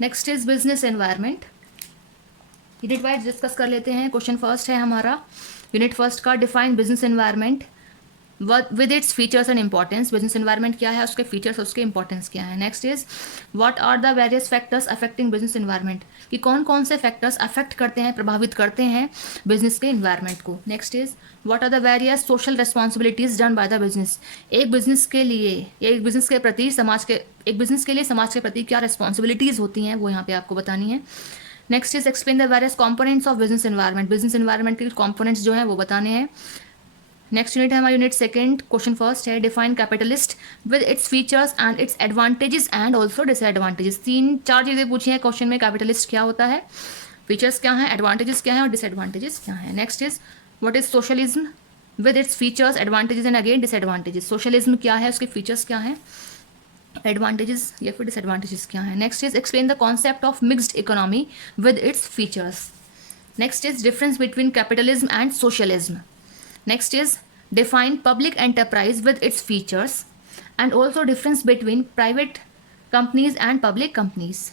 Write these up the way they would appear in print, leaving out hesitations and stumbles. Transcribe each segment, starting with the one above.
Next is business environment. Unit wise discuss कर लेते हैं। क्वेश्चन फर्स्ट है हमारा यूनिट फर्स्ट का, define business environment with its features and importance. Business environment क्या है, उसके फीचर्स, उसके इंपॉर्टेंस क्या है। Next is what are the various factors affecting business environment, कि कौन कौन से फैक्टर्स अफेक्ट करते हैं, प्रभावित करते हैं बिजनेस के इन्वायरमेंट को। Next is what are the various social responsibilities done by the business, एक बिजनेस के लिए, एक बिजनेस के प्रति समाज के, एक बिजनेस के लिए समाज के प्रति क्या रेस्पॉन्सिबिलिटीज होती हैं वो यहाँ पे आपको बतानी है। Next is explain the various components of business environment, business environment के कंपोनेंट्स जो हैं वो बताने हैं। नेक्स्ट यूनिट है हमारा यूनिट सेकंड। क्वेश्चन फर्स्ट है define capitalist with its features and its advantages and also disadvantages. तीन चार चीज़ें पूछी हैं क्वेश्चन में, कैपिटलिस्ट क्या होता है, फीचर्स क्या है, एडवांटेजेस क्या है और डिसएडवांटेजेस क्या है। Next is what is socialism with its features advantages and again disadvantages. Socialism क्या है, उसके फीचर्स क्या है, एडवांटेजेस या फिर डिसएडवांटेजेस क्या है। Next is explain the concept of mixed economy with its features. Next is difference between capitalism and socialism. Next is define public enterprise with its features and also difference between private companies and public companies.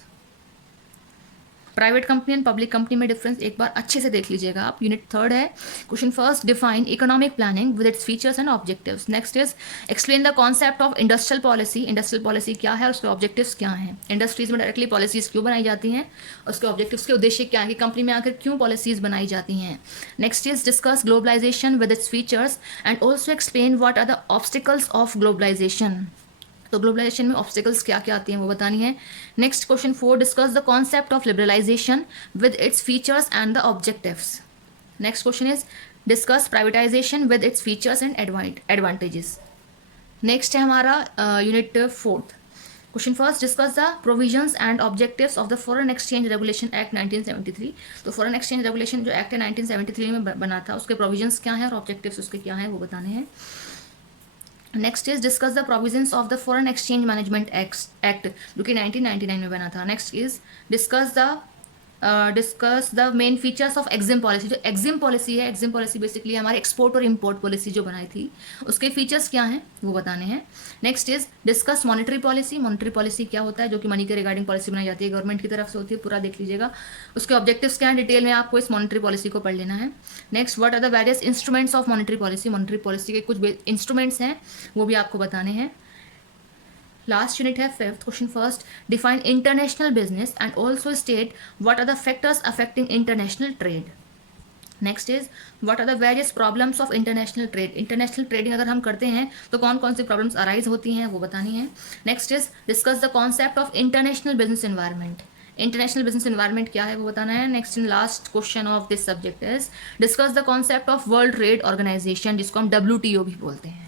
Private company and public company में difference एक बार अच्छे से देख लीजिएगा आप। Unit third है question first, define economic planning with its features and objectives. Next is explain the concept of industrial policy. Industrial policy क्या है और उसके ऑब्जेक्टिव्स क्या हैं, इंडस्ट्रीज में डायरेक्टली पॉलिसीज क्यों बनाई जाती हैं, उसके ऑब्जेक्टिव्स के उद्देश्य क्या है, कि कंपनी में आकर क्यों पॉलिसीज बनाई जाती हैं। Next is discuss globalisation with its features and also explain what are the obstacles of globalisation. तो ग्लोबलाइजेशन में ऑब्स्टिकल्स क्या क्या आती हैं वो बतानी है। Next question 4, discuss the concept of liberalisation with its features and the objectives. Next question is discuss privatisation with its features and advantages. Next है हमारा unit fourth. Question first, discuss the provisions and objectives of the foreign exchange regulation act 1973। तो foreign exchange regulation जो act है 1973 में बना था, उसके provisions क्या हैं और ऑब्जेक्टिव्स उसके क्या हैं वो बताने हैं। Next is discuss the provisions of the foreign exchange management act जो कि 1999 में बना था। Next is discuss the main features of EXIM policy. जो एग्जिम पॉलिसी है, एग्जिम पॉलिसी बेसिकली हमारे एक्सपोर्ट और इम्पोर्ट पॉलिसी जो बनाई थी, उसके फीचर्स क्या हैं वो बताने हैं। Next is discuss monetary policy. Monetary policy क्या होता है, जो कि मनी के रिगार्डिंग पॉलिसी बनाई जाती है, गवर्नमेंट की तरफ से होती है, पूरा देख लीजिएगा। उसके ऑब्जेक्टिव्स क्या हैं डिटेल में आपको इस मॉनेटरी पॉलिसी को पढ़ लेना है। Next, what are the various instruments of monetary policy. Monetary policy के कुछ इंस्ट्रूमेंट्स हैं वो भी आपको बताने हैं। लास्ट यूनिट है fifth. Question first, define international business and also state what are the factors affecting international trade. Next is what are the various problems of international trade. International trading अगर हम करते हैं तो कौन कौन सी प्रॉब्लम्स अराइज होती हैं वो बतानी है। Next is discuss the concept of international business environment. International business environment क्या है वो बताना है। Next in last question of this subject is discuss the concept of world trade organisation, जिसको हम WTO भी बोलते हैं।